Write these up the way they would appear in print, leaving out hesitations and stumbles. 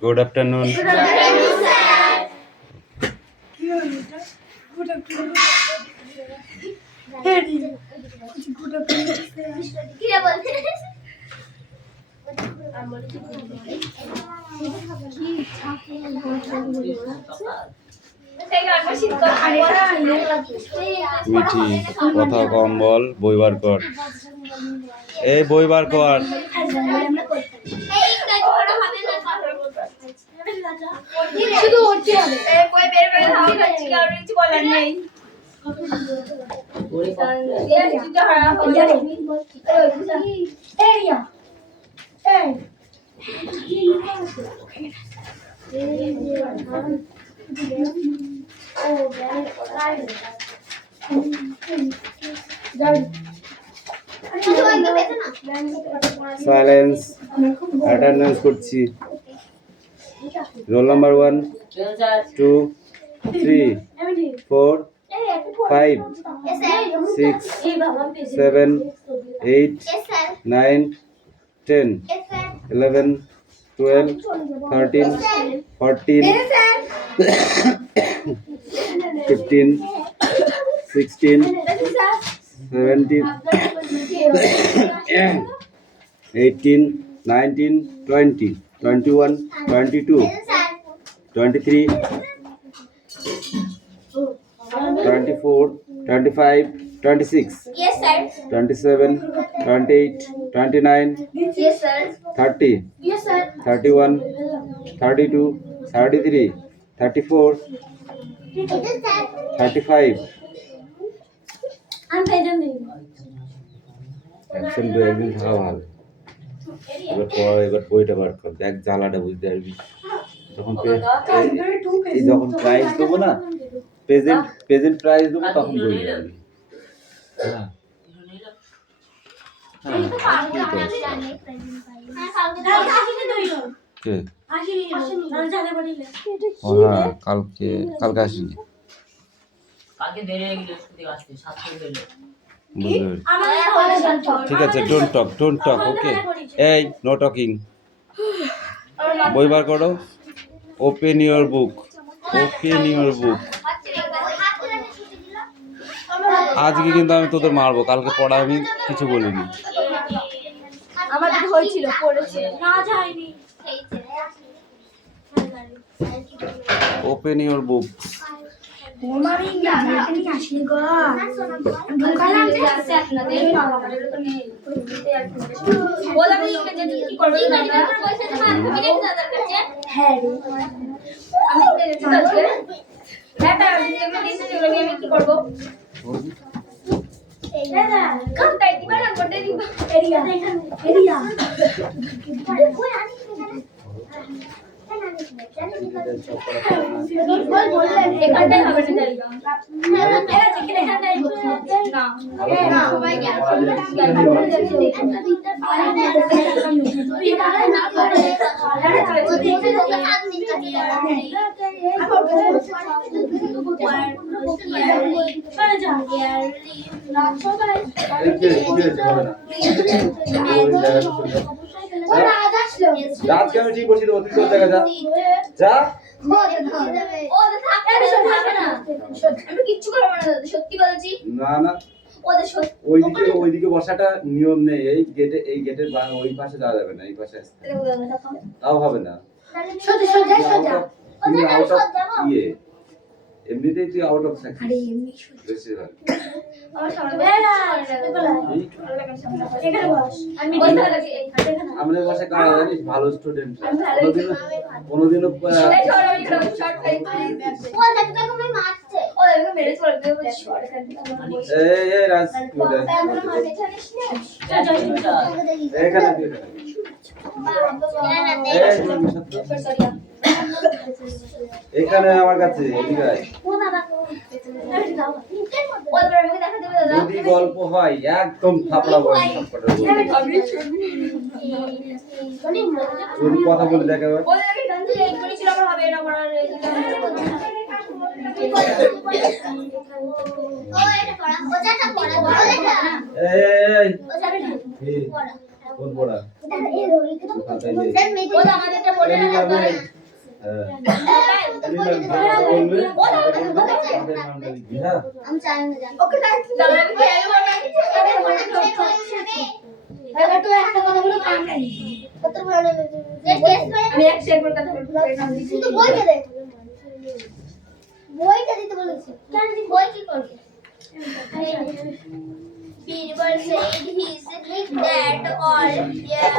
Good afternoon. Good afternoon, sir. Good afternoon. Hey, good afternoon. क्या बोलते हैं? মিঠি কথা কম বল, বই বার কর। এই বই বার কর। শুধু ওরতে হবে। कोई मेरे मेरे हाथ में चिका और कुछ बोलना नहीं। ये चिका हरा हो जाए। एरिया সাইলেন্স, অ্যাটেন্ডেন্স করছি। Roll number 1 2 3 4 5 6 7 8 9 10 11 12 13 14 15 16 17 18 19 20 21 22 23 24 25 26 Yes sir. 27 28 29 Yes sir. 30 Yes sir. 31 32 33 34 35 I'm better than you. Action to একদিন থাকা ভালো। এবার বইটা বার কর, দেখ জ্বালাটা বুঝতে পারবি। যখন যখন প্রাইজ দেবো না, প্রেজেন্ট প্রাইজ দেবো, তখন বুঝতে পারবি। হ্যাঁ কালকে আসিনি। ঠিক আছে, ডোন্ট টক, ওকে? এই নো টকিং। বই বার করো, ওপেন ইউর বুক। আজকে কিন্তু আমি তোদের মারবো, কালকে পড়া আমি কিছু বলিনি। আমাদের হয়েছিল পড়েছে না যায়নি ওপেন ইউর বুক। ওমারি না এখানে আসলে গো ঢোকালাম যাচ্ছে আপনাদের আমাদের তো নেই বল আমি ইংরেজিতে কি করব না আমার পয়সা জমা মিনিট না দরকার আছে হ্যাঁ আমি ইংরেজিতে আছে দাদা আমি দিছি আমি কি করব দাদা কাম তাই দিবা না করতে দিবা এরিয়া কই আনি এখানটাই হবে না জায়গা এরা যেখানে এখানটাই না সবাই কি রাত কেমন ঠিক করছি, অতি তোর দেখা যা আমি কিচ্ছু করবো না সত্যি বলছি না ওইদিকে বসাটা নিয়ম নেই। এই গেটের ওই পাশে যাওয়া যাবে না, এই পাশে আসতে তাও হবে না। তুমি আউট অফ ইয়ে, এমনিতেই তুই আউট অফ থাকছিস। আরে এমনি বেশি ভালো। আমার সামনে এখানে বস আমি আমাদের বাসায় কারা জানিস, ভালো স্টুডেন্ট। কোনোদিনও এই রাজ এখানে আমার কাছে যদি গল্প হয় একদম থাপড়াবো। যদি কথা বলে দেখে কোন পড়া খাতায় লে ও আমাদেরটা বলে না নিলাম দাদা বলবে আমাদের নামটা লিখবি হ্যাঁ আমি চাই না জানি ওকে ডাকছি দাদা আমি খেয়াল করলাম এবার তো একটা কথা বলে কাম নাই কত ভালো যে টেস্ট করে আমি এক সেকেন্ড কথা বলবো শুধু বইটা দে বইটা দিতে বলেছি কেন দি বই কি করবে Birbar said his that all their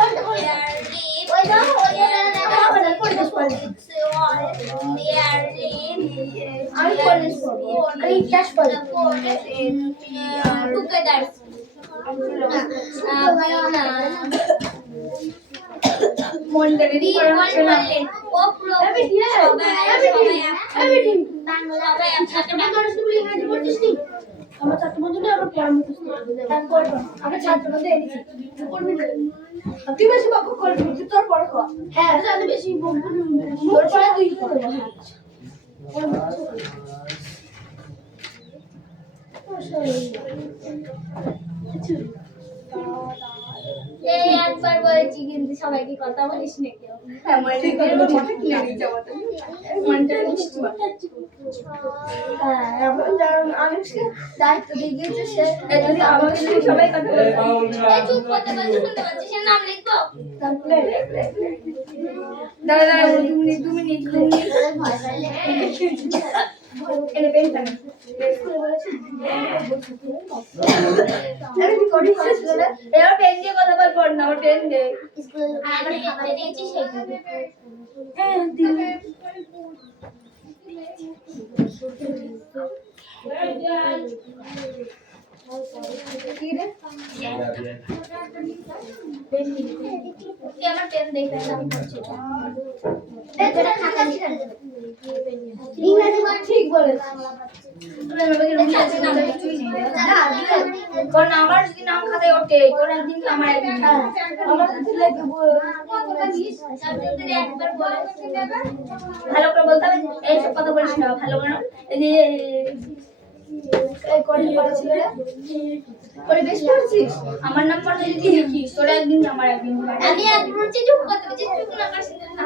আমার ছাত্র বন্ধুরা আবার পড়া মুখস্থ তারপর আমি ছাত্র বন্ধু এনেছি পড়বি না তুই বেশি বক করবি তুই তোর পড়া কর হ্যাঁ আমি বেশি বক তোর পড়া তুই করবি হ্যাঁ এই একবার বলেছি কিন্তু সবাইকে কথা বলিস না কেউ আমার ঠিক করে মাথা কিনে নিয়ে যাওয়া তো মনটা মিষ্টি হ্যাঁ এখন যারা আনুষকে দায়িত্ব দিয়ে গিয়েছে সে যদি আমাকে নিয়ে সবাই কথা বলে এই চুপ করতে বলছি শুনতে পাচ্ছিস এর নাম লিখবো তারপরে দাঁড়া দাঁড়া 2 মিনিট এটা পেন টান আমি কি করি স্কুলে এবার পেন দিয়ে কথা বল পড় না আমার পেন দে স্কুলে আমি একটা দিয়েছি সেটা হ্যাঁ দিন কি রে তুই আমার পেন দেখে আমি করছি এটা খাতা লিখে দেবে ইংরেজি ঠিক বলেছ তুমি আমাকে রুমে আছে না কিছুই নেই কারণ আমার যদি নাম খাতায় ওঠে তোর একদিন কি আমার একদিন আমার যদি লাগে একবার বলে ভালো করে বলতে হবে এইসব কথা বলিস না ভালো করে এই যে এই কোন পড়া ছিল রে ওরে বেশ পড়ছিস আমার নাম পড়া যদি লিখিস তোর একদিন আমার একদিন আমি একবার বলছি চুপ করতে বলছি চুপ না করিস না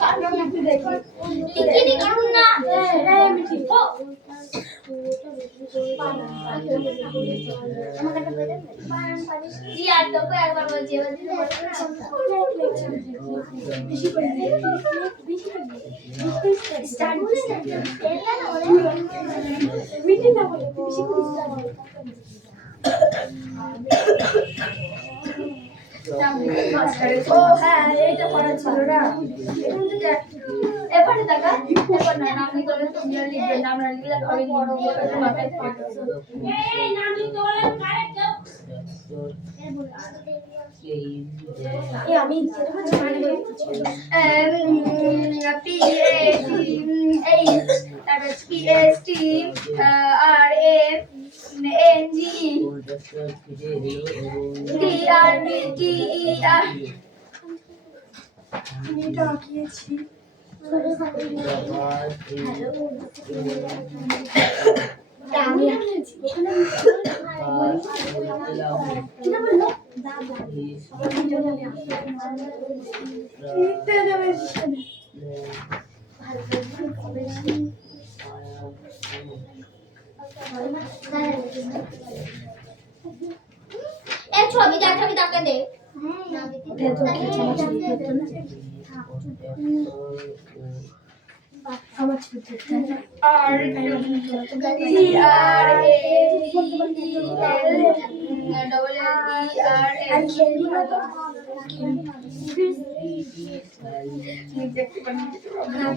কার নাম লিখবি দেখ লিখিনি করুন না হ্যাঁ আমি ঠিক ও জি আর তোকে একবার বলছি এবার দিতে বেশি করে স্টার্ট মিটিং না বলে বেশি করে স্টার্ট ও হ্যাঁ এইটা পড়া ছিল না এবারে দেখা এবার না নাম লিখলে তুমি লিখবে নাম না লিখলে আমি বড় বড় মাথায় পড়ে এই নাম লিখতে বলে কারেক্ট দাও এই আমি যেটা জানি পি এ তারপর P S T R A N G T আর বি টি ই আর এটা আঁকিয়েছি আমি আঁকিয়েছি কিনা বললো এই ছবি দেখাবি তাকে দে আমার ছবি আর টি আর এ ডবল এল ই আর এন খেলবি না তো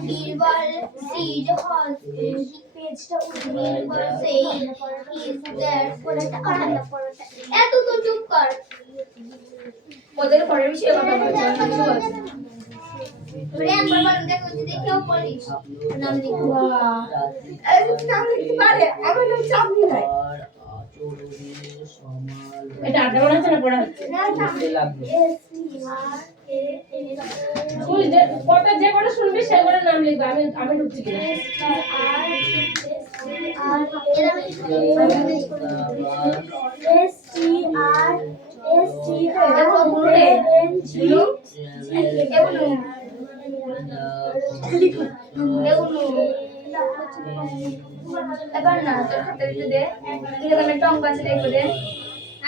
বীরবল সিড হস পেজটা বীরবল সেই ইজ देयर এত তো চুপ কর ওদের পরের বিষয়ে কথা বলছি আমি কিছু বলছি না তোরে একবার বল দেখো যদি কেউ পড়িস নাম লিখো নাম লিখতে পারে আমার নাম চাঁদনি নাই এটা আড্ডা বানাচ্ছে না পড়া হচ্ছে না চাঁদনি লাগবে S E R A N তুই যে কটা যে কটা শুনবি সেগুলো নাম লিখবে আমি ঢুকছি কিনা S T R এবার না তোর খাতা দিতে দে তুই এখানে টং পাশে রেখে দে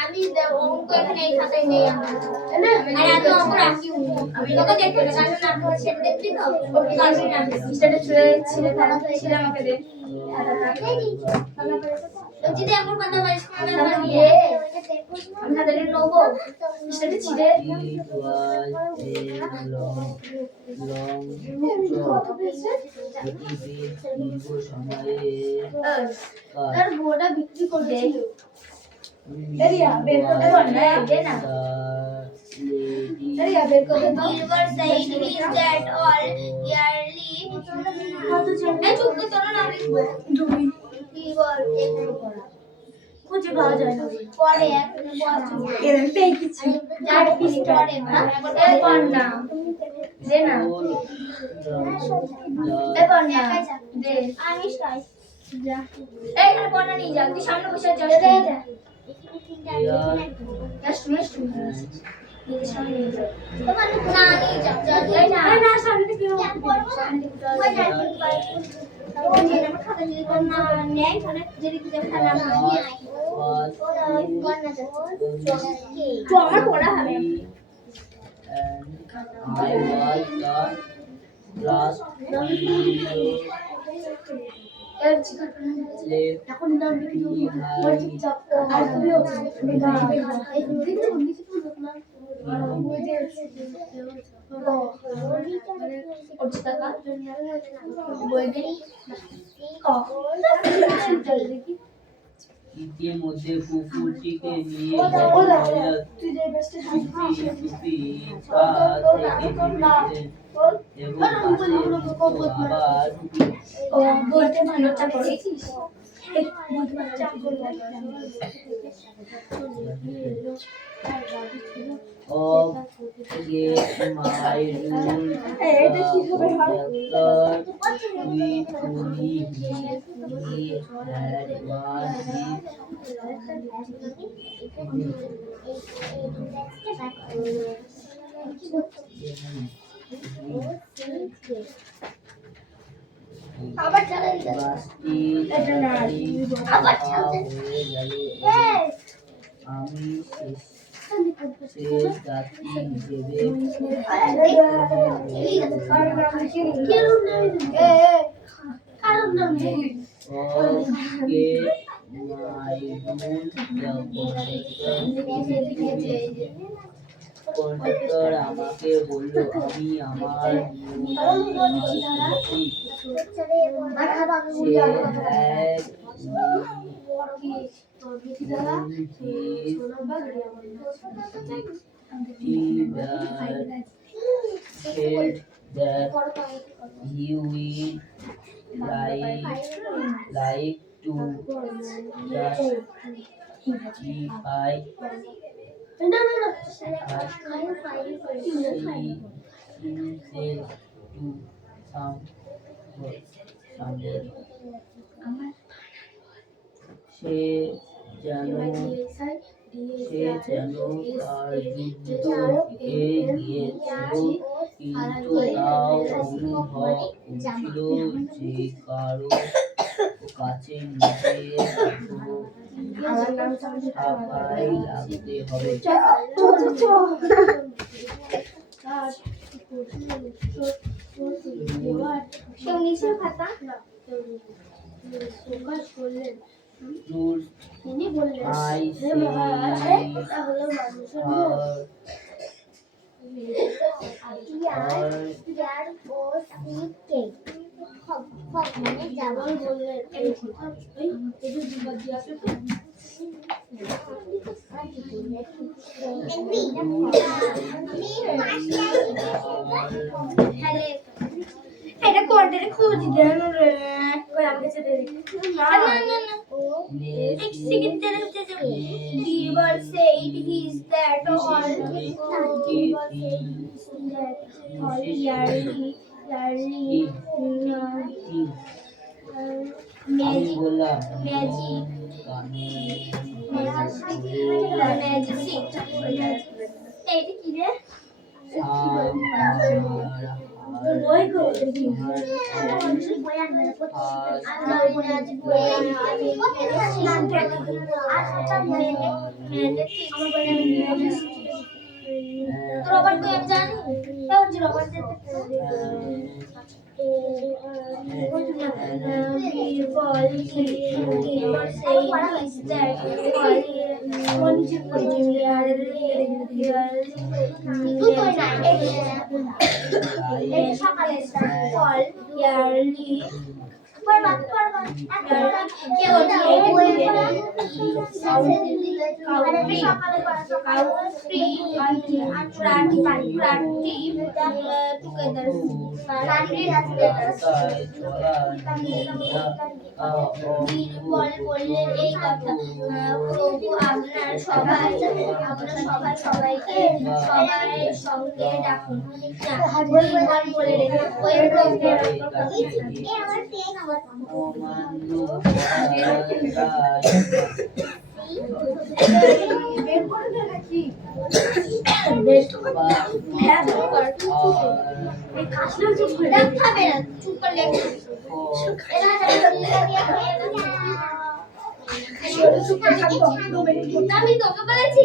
আমি অঙ্ক এখানে এই খাতায় নেই আমার আরে আমি অঙ্ক রাখি আমি তোকে দেখতে না কারণ না তোর সেটা দেখবি তো ওকে কারণ না সেটা ছিঁড়ে আমাকে দে যদি আমার কথা বলিস আমি খাতাটা নেবো সেটা ছিঁড়ে তার গোটা বিক্রি করবে এরিয়া বের করতে পার না দে না এরিয়া বের করতে দাও Silver said is that all yearly এই চুপ তো তোর নাম লিখবো দুই silver খুঁজে পাওয়া যায় না পরে এক এর পেয়ে কিছু আর পিস পরে এই পড় না দে না এই পড় না দে আমি স্টাইল যা এই আর পড় না নিয়ে যা তুই সামনে বসে আছিস জাস্ট নিজের সামনে নিয়ে যা তোমার না নিয়ে যাও এই না না সামনে থেকে খাতা যদি না নেয় তাহলে যদি কিছু খাতা না নিয়ে আয় তো আমার পড়া হবে I was the last এর চিকা slave এখন নাম লিখে দিও আমার চুপচাপ আর তুমি আমি গাইবে না এই লিখে না ওর টাকা বই দে ইতিমধ্যে কুকুরটিকে নিয়ে তুই যে বেস্টে চুপি এবং আবার ও বলতে ভালোটা করেছিস এই বলতে ভালোটা of get my rule we only he had আবার চালাই এটা না আবার চালাই আমি শেষ জাতি হিসেবে কারণ নাম ওকে কন্ট্রাক্টর আমাকে বলল আমি আমার said that he will like to justify himself to somebody. সে যেন তার যুদ্ধ এগিয়েছিল কিন্তু তাও অনুভব করছিল যে কারো কাছে নিজের টাকাই লাগতে হবে। কেউ নিচে খাতা তিনি বললেন তাহলে মানুষের যেমন বললেন এটা কোনটা খোঁজ দেন রে কই আমি কাছে দে না না না এক সেকেন্ড দেখতে যাব দিবার said he is that all আমি বললাম ম্যাজিক এইটা কি রে বই গো রবার্ট কই আমি জানি কেমন জি রবার্ট সকালে ফল ইয়ারলি বললেন এই কথা প্রভু আপনার সবাই সবাইকে সবাই সঙ্গে ডাকুন বলে ওই প্রভু আমি তোকে বলেছি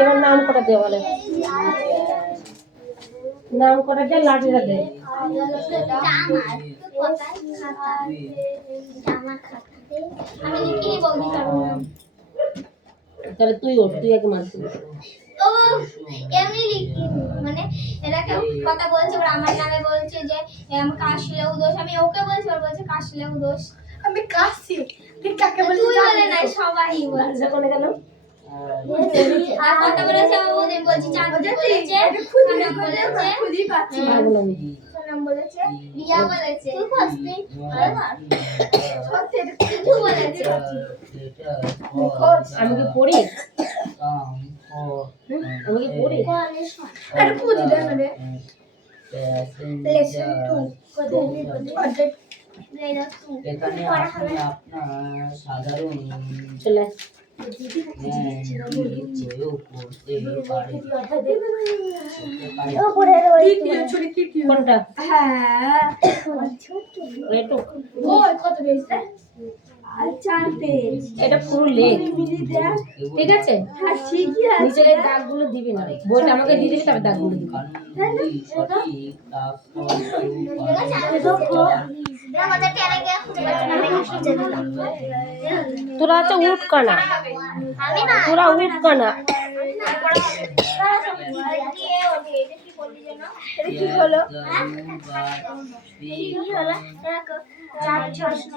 এবার নাম করা দে বলে নাম করা দে লাঠিটা দে আমি লিখিনি বৌদি তাহলে তুই ওঠ তুই আগে মারছিস ও এমনি লিখি মানে এরা কেউ কথা বলছে ওরা আমার নামে বলছে যে আমার কাশলেও দোষ আমি ওকে বলছি ওর বলছে কাশলেও দোষ আমি কাশি তুই কাকে বলছিস তুই বলে নাই সবাই বলছে কোনে গেল আর কথা বলেছে আমার বৌদি বলছি চাঁদ বলেছে নাম বলেছে খুঁজেই পাচ্ছি না। পাগল আমি নাম বলেছে রিয়া বলেছে তুই বলছিস সত্যি তুই বলেছে আমি কি পড়ি আমি কি পড়ি আরে খুঁজে দেন রে লেসন 2 এখানে আপনি আপনার সাধারণ চলে প্রয়োগ করতে পারেন। তৃতীয় ছুরি তৃতীয় কোনটা হ্যাঁ এটো ওই কত পেয়েছে আর 4 পেজ এটা পুরো লেখ মিলি দেখ ঠিক আছে হ্যাঁ ঠিকই আছে নিচের এই দাগগুলো দিবি না বইটা আমাকে দিয়ে দিবি তারপর দাগগুলো দিবি কানুনগুলি সঠিক তাৎপর্য আমাদের টেনে গিয়ে খুঁজে পাচ্ছি না আমি খুঁজে দিলাম তোরা হচ্ছে উঠ কানা আমি না তোরা উঠ কানা কি হলো কি হলো দেখো 4 6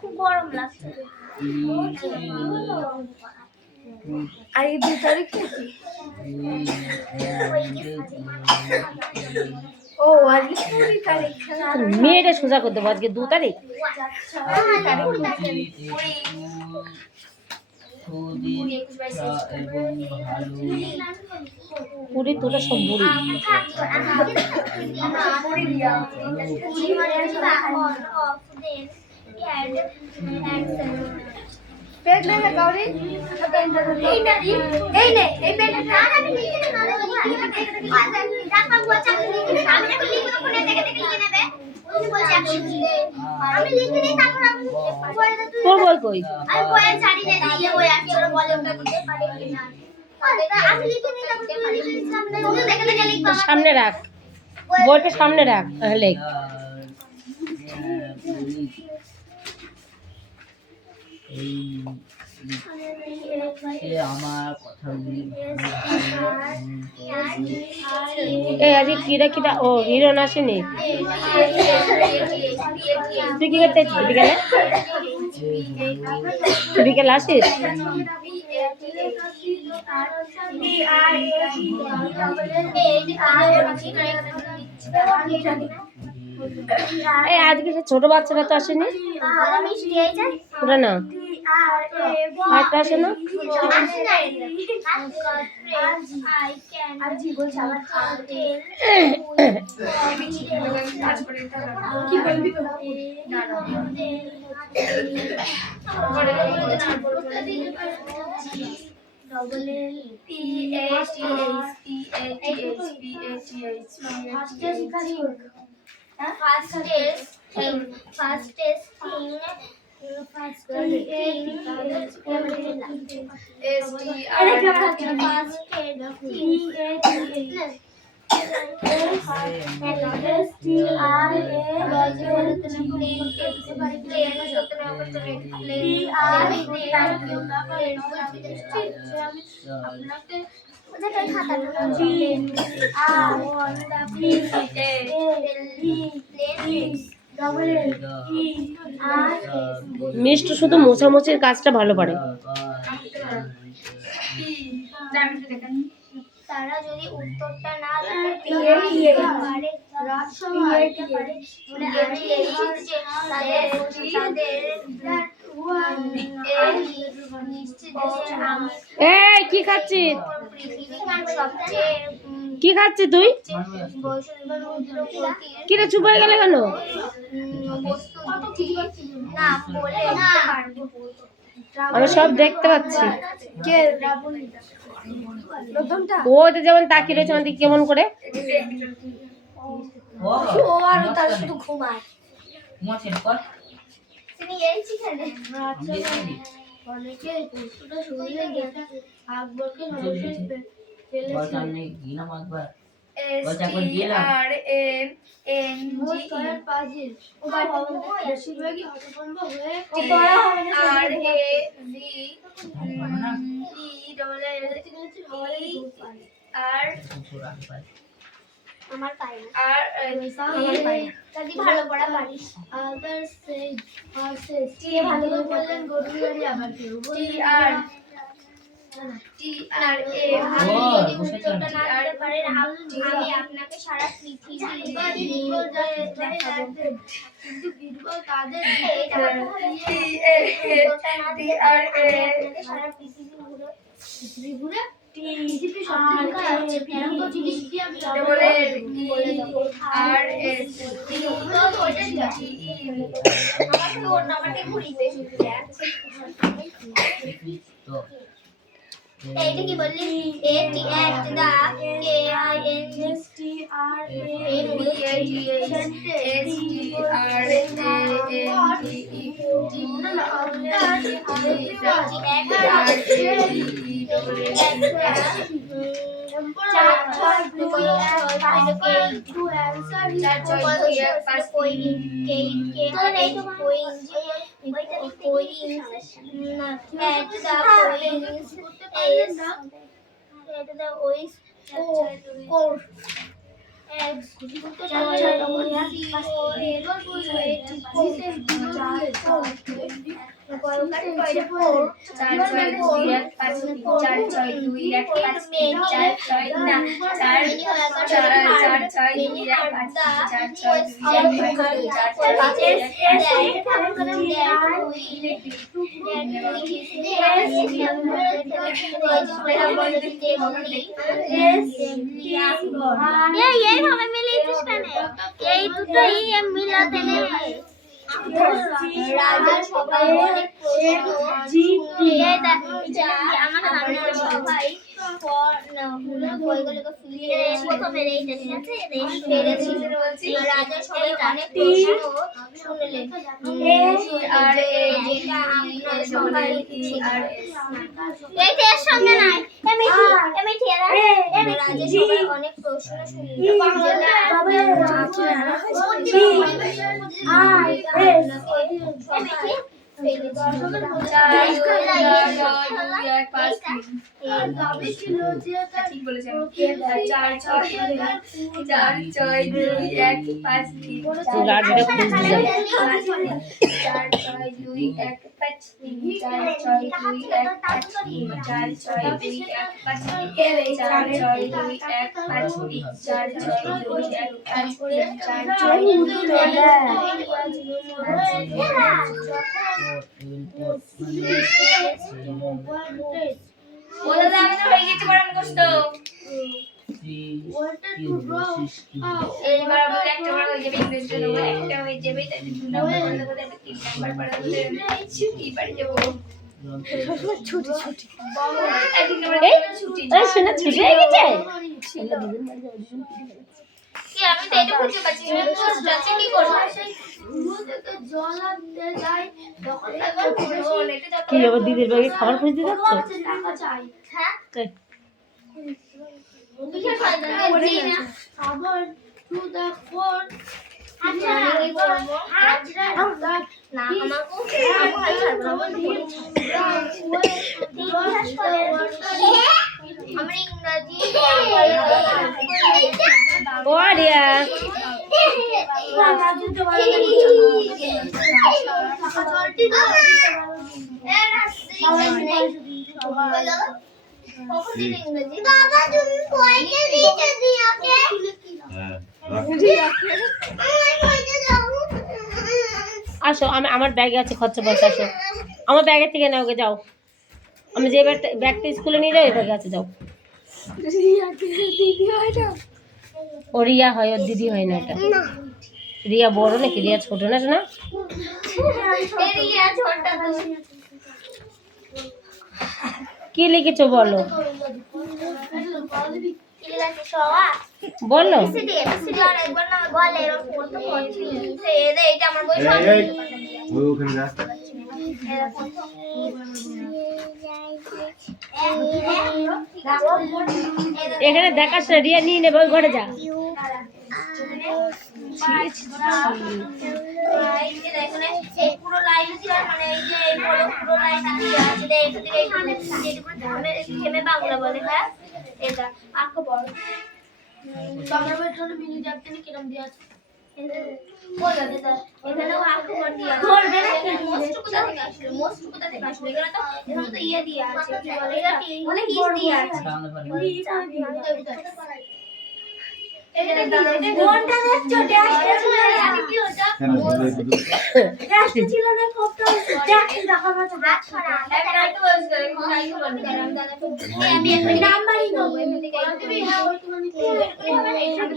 খুব গরম লাগছে আর এই 2 তারিখ কি ও আজকে 2 তারিখ মেয়েটা সোজা করতে দেবো আজকে 2 তারিখ পুরি তোরা সব বুড়ি পেট লাগে গৌরী এই নে এই পেটটা আমি লিখে না আমি লিখে নিই তারপর আমি তোর বই কই? আমি বইয়ে জানি না দিয়ে বই আছে ওরা বলে ওটা দিতে পারে কিনা আমি লিখে নিই তারপর তুই লিখে নিস সামনে তুমি দেখে দেখে লিখবা সামনে রাখ, বইটা সামনে রাখ, লেখ। আমার কথাগুলি এই আজকে কিরা কিরা, ও হিরণ আসেনি। তুই কি করতে আসছিস বিকেলে? বিকেলে আসিস? এই আজকে সে ছোট বাচ্চারা তো আসেনি, ওরা না আরেকটা আসে না? মিষ্টু শুধু মোছামুছির কাজটা ভালো পারে। তারা যদি উত্তরটা না এই কি খাচ্ছিস? কি খাচ্ছিস তুই? কি রে চুপ হয়ে গেলে কেন? আমি সব দেখতে পাচ্ছি। ও তো যেমন তাকিয়ে রয়েছে আমাদের কেমন করে। আমার পাই না আর যদি ভালো পড়া পারিস ভালো করে বললেন গরু গাড়ি আবার কেউ আমি আপনাকে সারা পৃথিবী ঘুরে এইটা কি বললি? এটি at the K I N S T R A B A T H S T R A N T E T এইভাবে মিলিয়েছিস কেন? এই দুটোই মিলাতে নেই। রাজা সবাই অনেক প্রশ্ন আমার সবাই বইগুলোকে ফিরিয়ে প্রথমে এইটা ঠিক আছে ফেরেছি রাজা সবাই অনেক প্রশ্ন শুনলেন আর যেটা আপনার সবাই এইটা এর সঙ্গে নাই এমএটি রাজা সবাই অনেক প্রশ্ন শুনলেন ঠিক বলেছেন 4 6 2 1 5 3 লাড়িটা খুঁজতে যাও 4 6 2 1 5 3 4 6 2 1 5 3 4 6 2 1 5 3 4 6 2 1 5 3 4 6 2 1 5 3 4 বলে আমি তো হয়ে গেছে বড় মুখস্থ এইবার আমাদের একটা বড় হয়ে যাবে ইংরেজিতে দেবো একটা হয়ে যাবে তাই 2 নাম্বার পড়াতে পড়াতে আমি 3 নাম্বার পড়াতে ছুটি পারি যাবো ছুটি এই শোনা ছুটি হয়ে গেছে কি আমি তো এটা বুঝতে পারছি না বুঝতে যাচ্ছে কি করব জল আনতে যাই তখন একবার পড়বো অনেকে যখন কি আবার দিদির ব্যাগে খাবার খুঁজতে যাচ্ছ টাকা চাই হ্যাঁ কই কিসের ফায়দা নেই না আবার টু দা ফোর আচ্ছা কি করব না আমাকে আমরা ইংরেজি ওরিয়া বাবা তুমি পয়সা দিতে দিও ওকে হ্যাঁ আসো আমি আমার ব্যাগে আছে খরচা পয়সা আসো আমার ব্যাগের থেকে নাও গে যাও আমি যে ব্যাগটা স্কুলে নিয়ে যাই ব্যাগে আছে যাও ও রিয়া হয় ওর দিদি হয় না এটা রিয়া বড় নাকি রিয়া ছোট না না এরিয়া ছোটটা তো কি লিখেছো বলো বলো একবার না বলে এরকম পড়তে পড়ছি এইটা আমার বই সব ওখানে রাস্তা এখানে দেখাস না রিয়া নিয়ে নেবে ওই ঘরে যা পুরো লাইন মানে এই যে পুরো লাইন থেমে বাংলা বলে হ্যাঁ এটা আঁকো বড় বাংলা বইয়ের জন্য মিনি দেখতে কিরম দিয়ে আছে এখানেও আঁকো বড় দিয়ে আছে ধরবে না মোস্ট কোথা থেকে আসলে এখানে তো ইয়ে দিয়ে আছে কি বলে এটা অনেক ইজ দিয়ে আছে কোনটা দেখছো ড্যাশ কি ওটা ড্যাশ ছিল না কপটা ড্যাশ দেখা মাত্র হাত ছড়া একটা একটু বলছ করে কাই বলবি দাদা আমি একটা নাম্বারই নেব এখান থেকে তুমি হ্যাঁ ওই তুমি আমি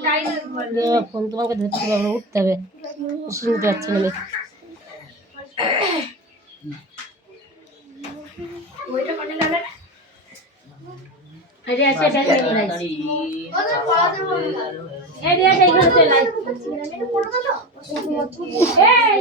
তাই বলবো ফোন তোমাকে ধরতে হবে উঠতে হবে শুনতে পাচ্ছি না ওইটা কোনে লাগে আরে আচ্ছা এটা নিয়ে নাও ওটা পড়াতে বলবো এই রিয়া দেখো চলে আই এটা পড়ো তো এই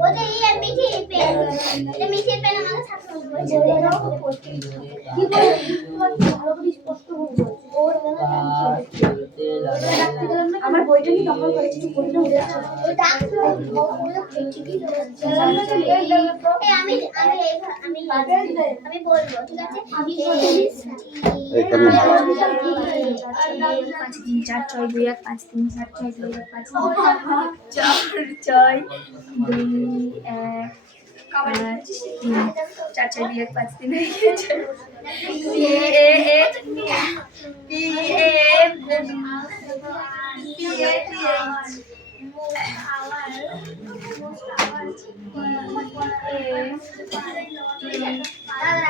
ওটা এই মিঠি পেন এটা মিঠি পেন আমাকে ছাত্র বলছে কি বলে ভালো করে স্পষ্ট বলছে ওর আমার বইটা কি দখল করেছি যে বইটা উড়ে যাচ্ছে ওই ডাক্তার ঠিকই আমি বলবো ঠিক আছে আমি এখানে 5 3 4 6 2 1 5 3 4 6 2 1 5 4 6 2 1 4 6 2 1 5 3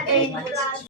A